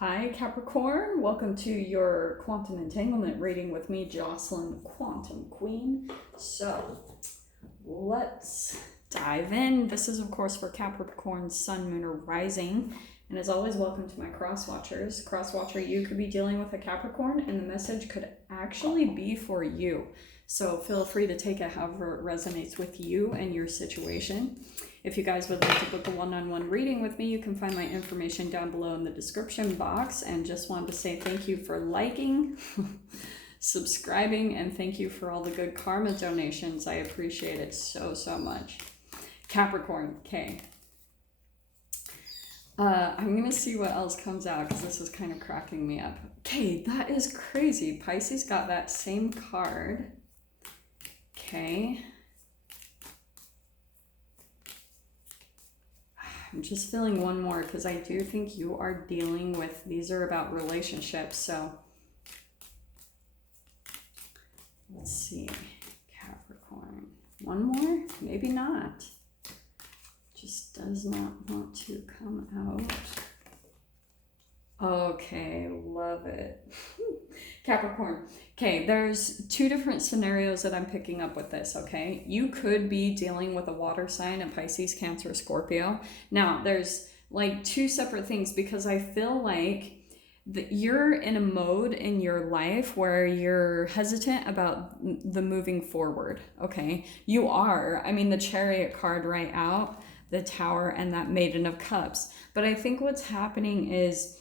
Hi Capricorn, welcome to your quantum entanglement reading with me, Jocelyn, Quantum Queen. So let's dive in. This is of course for Capricorn, Sun, Moon, or Rising. And as always, welcome to my cross watchers. Cross watcher, you could be dealing with a Capricorn and the message could actually be for you. So feel free to take it however it resonates with you and your situation. If you guys would like to book a one-on-one reading with me, you can find my information down below in the description box. And just wanted to say thank you for liking, subscribing, and thank you for all the good karma donations. I appreciate it so much. Capricorn, okay. I'm going to see what else comes out because this is kind of cracking me up. Okay, that is crazy. Pisces got that same card. Okay. I'm just feeling one more because I do think you are dealing with, these are about relationships. So let's see, Capricorn. One more? Maybe not. Just does not want to come out. Okay, love it. Capricorn. Okay, there's two different scenarios that I'm picking up with this, okay? You could be dealing with a water sign, a Pisces, Cancer, Scorpio. Now, there's like two separate things because I feel like that you're in a mode in your life where you're hesitant about the moving forward, okay? You are. I mean, the Chariot card right out, the Tower, and that Maiden of Cups. But I think what's happening is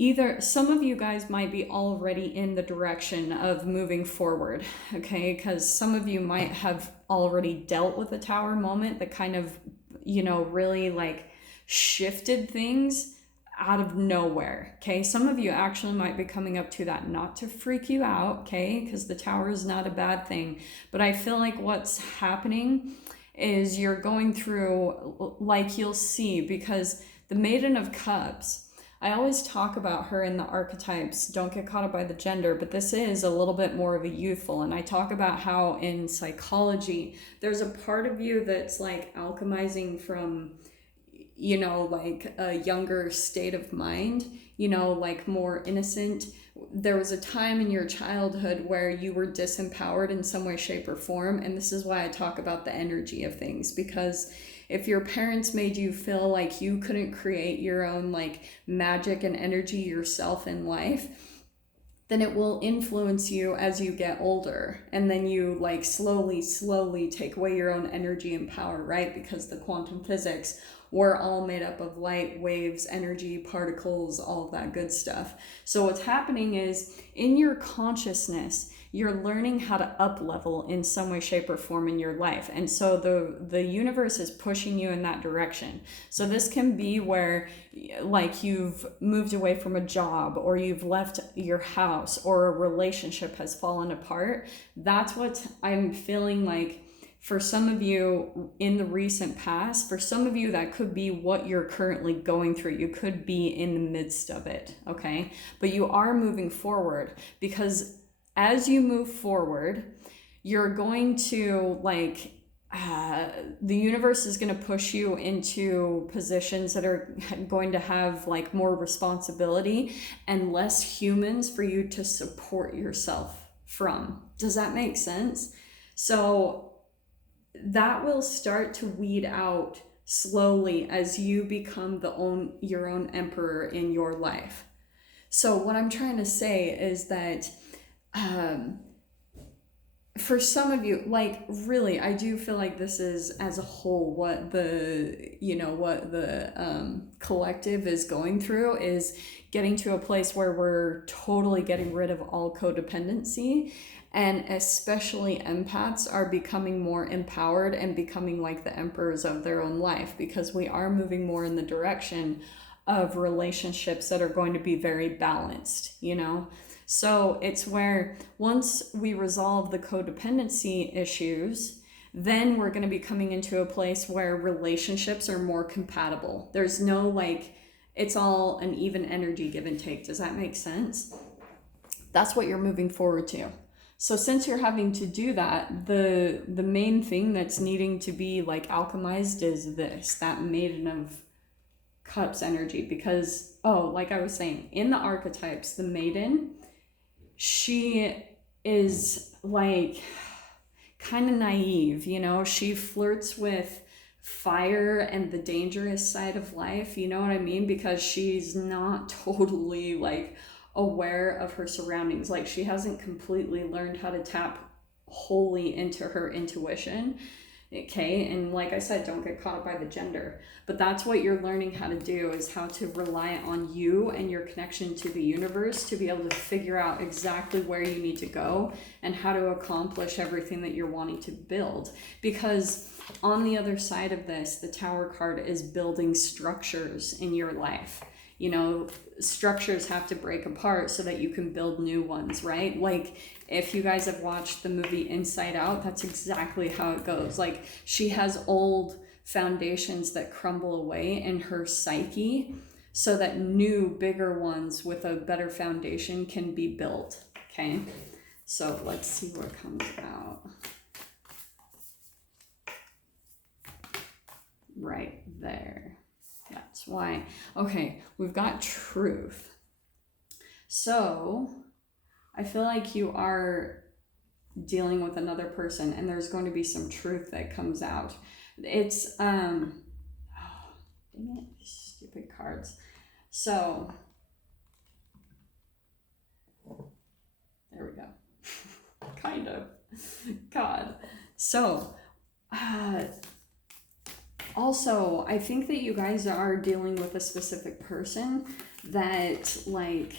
either some of you guys might be already in the direction of moving forward, okay? Because some of you might have already dealt with the Tower moment that kind of, you know, really like shifted things out of nowhere, okay? Some of you actually might be coming up to that, not to freak you out, okay? Because the Tower is not a bad thing. But I feel like what's happening is you're going through, like you'll see, because the Maiden of Cups, I always talk about her in the archetypes, don't get caught up by the gender, but this is a little bit more of a youthful. And I talk about how in psychology, there's a part of you that's like alchemizing from, you know, like a younger state of mind, you know, like more innocent. There was a time in your childhood where you were disempowered in some way, shape, or form. And this is why I talk about the energy of things, because if your parents made you feel like you couldn't create your own like magic and energy yourself in life, then it will influence you as you get older. And then you like slowly take away your own energy and power, right? Because the quantum physics, we're all made up of light, waves, energy, particles, all of that good stuff. So what's happening is in your consciousness, you're learning how to up level in some way, shape, or form in your life. And so the universe is pushing you in that direction. So this can be where like you've moved away from a job, or you've left your house, or a relationship has fallen apart. That's what I'm feeling like for some of you in the recent past. For some of you, that could be what you're currently going through. You could be in the midst of it, okay? But you are moving forward, because as you move forward, you're going to like, the universe is going to push you into positions that are going to have like more responsibility and less humans for you to support yourself from. Does that make sense? So that will start to weed out slowly as you become your own emperor in your life. So what I'm trying to say is that for some of you, like really, I do feel like this is as a whole what the collective is going through, is getting to a place where we're totally getting rid of all codependency. And especially empaths are becoming more empowered and becoming like the emperors of their own life, because we are moving more in the direction of relationships that are going to be very balanced, you know? So it's where once we resolve the codependency issues, then we're going to be coming into a place where relationships are more compatible. There's no like, it's all an even energy give and take. Does that make sense? That's what you're moving forward to. So since you're having to do that, the main thing that's needing to be like alchemized is that Maiden of Cups energy, because, oh, like I was saying, in the archetypes, the maiden, she is like kind of naive, you know, she flirts with fire and the dangerous side of life, you know what I mean? Because she's not totally like aware of her surroundings. Like she hasn't completely learned how to tap wholly into her intuition. Okay, and like I said, don't get caught up by the gender, but that's what you're learning how to do, is how to rely on you and your connection to the universe to be able to figure out exactly where you need to go and how to accomplish everything that you're wanting to build. Because on the other side of this, the Tower card is building structures in your life. You know, structures have to break apart so that you can build new ones, right? Like if you guys have watched the movie Inside Out, that's exactly how it goes. Like she has old foundations that crumble away in her psyche so that new, bigger ones with a better foundation can be built, okay? So let's see what comes out. Right there. That's why. Okay, we've got truth. So I feel like you are dealing with another person and there's going to be some truth that comes out. It's oh, dang it, stupid cards. So there we go. Kind of. God. So also, I think that you guys are dealing with a specific person that, like,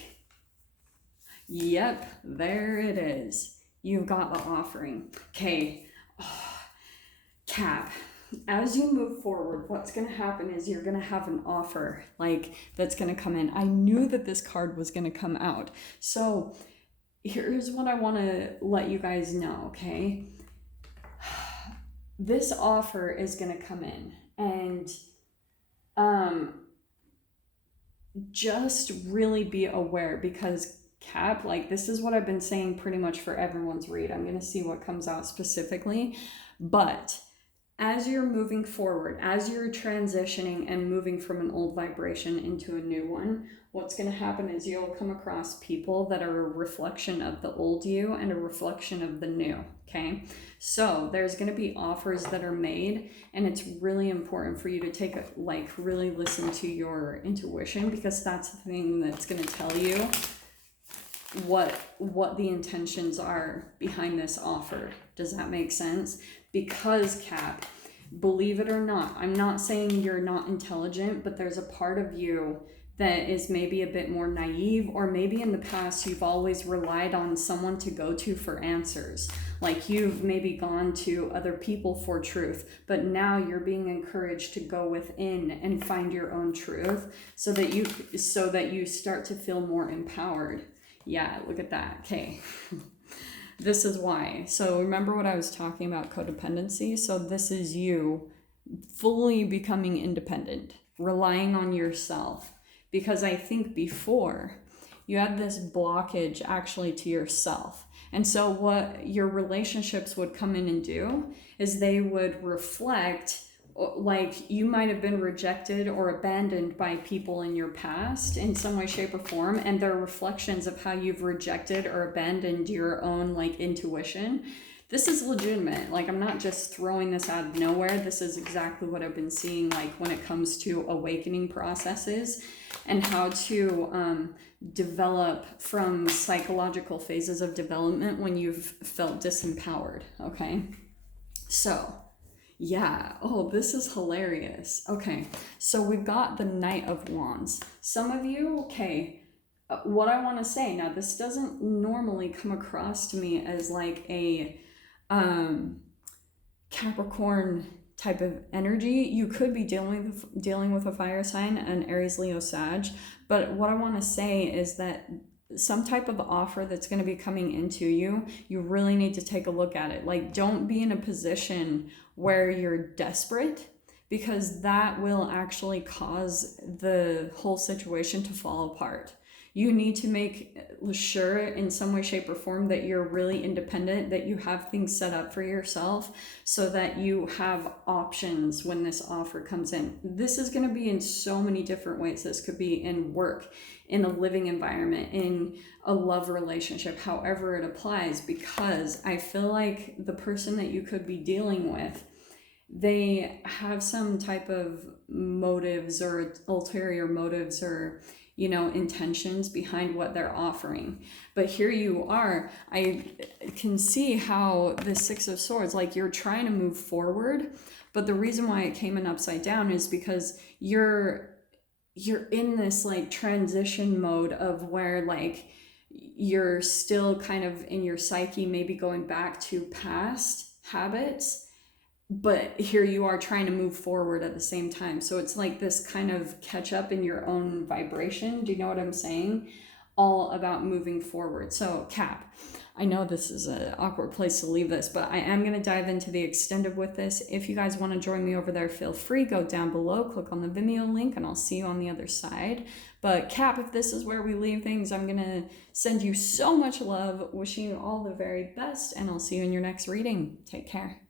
yep, there it is. You've got the offering. Okay, Cap, as you move forward, what's going to happen is you're going to have an offer, like, that's going to come in. I knew that this card was going to come out. So here's what I want to let you guys know, okay? This offer is going to come in, and just really be aware, because Cap, like, this is what I've been saying pretty much for everyone's read. I'm going to see what comes out specifically, but as you're moving forward, as you're transitioning and moving from an old vibration into a new one, what's going to happen is you'll come across people that are a reflection of the old you and a reflection of the new, okay? So there's going to be offers that are made, and it's really important for you to take a, like, really listen to your intuition, because that's the thing that's going to tell you what the intentions are behind this offer. Does that make sense? Because, Cap, believe it or not, I'm not saying you're not intelligent, but there's a part of you that is maybe a bit more naive, or maybe in the past you've always relied on someone to go to for answers. Like you've maybe gone to other people for truth, but now you're being encouraged to go within and find your own truth so that you start to feel more empowered. Yeah, look at that. Okay. This is why. So remember what I was talking about, codependency? So this is you fully becoming independent, relying on yourself. Because I think before you had this blockage actually to yourself. And so what your relationships would come in and do is they would reflect, like, you might have been rejected or abandoned by people in your past in some way, shape, or form, and they're reflections of how you've rejected or abandoned your own, like, intuition. This is legitimate. Like, I'm not just throwing this out of nowhere. This is exactly what I've been seeing, like, when it comes to awakening processes and how to develop from psychological phases of development when you've felt disempowered, okay? So yeah, oh, this is hilarious. Okay, so we've got the Knight of Wands. Some of you, okay, what I want to say, now this doesn't normally come across to me as like a Capricorn type of energy. You could be dealing with a fire sign, an Aries, Leo, Sag, but what I want to say is that some type of offer that's going to be coming into you, you really need to take a look at it. Like, don't be in a position where you're desperate, because that will actually cause the whole situation to fall apart. You need to make sure in some way, shape, or form that you're really independent, that you have things set up for yourself so that you have options when this offer comes in. This is going to be in so many different ways. This could be in work, in a living environment, in a love relationship, however it applies, because I feel like the person that you could be dealing with, they have some type of motives or ulterior motives or intentions behind what they're offering. But here you are, I can see how the Six of Swords, like you're trying to move forward, but the reason why it came in upside down is because you're in this like transition mode of where like you're still kind of in your psyche, maybe going back to past habits, but here you are trying to move forward at the same time. So it's like this kind of catch up in your own vibration. Do you know what I'm saying? All about moving forward. So Cap, I know this is an awkward place to leave this, but I am going to dive into the extended with this. If you guys want to join me over there, feel free, go down below, click on the Vimeo link, and I'll see you on the other side. But Cap, if this is where we leave things, I'm going to send you so much love, wishing you all the very best, and I'll see you in your next reading. Take care.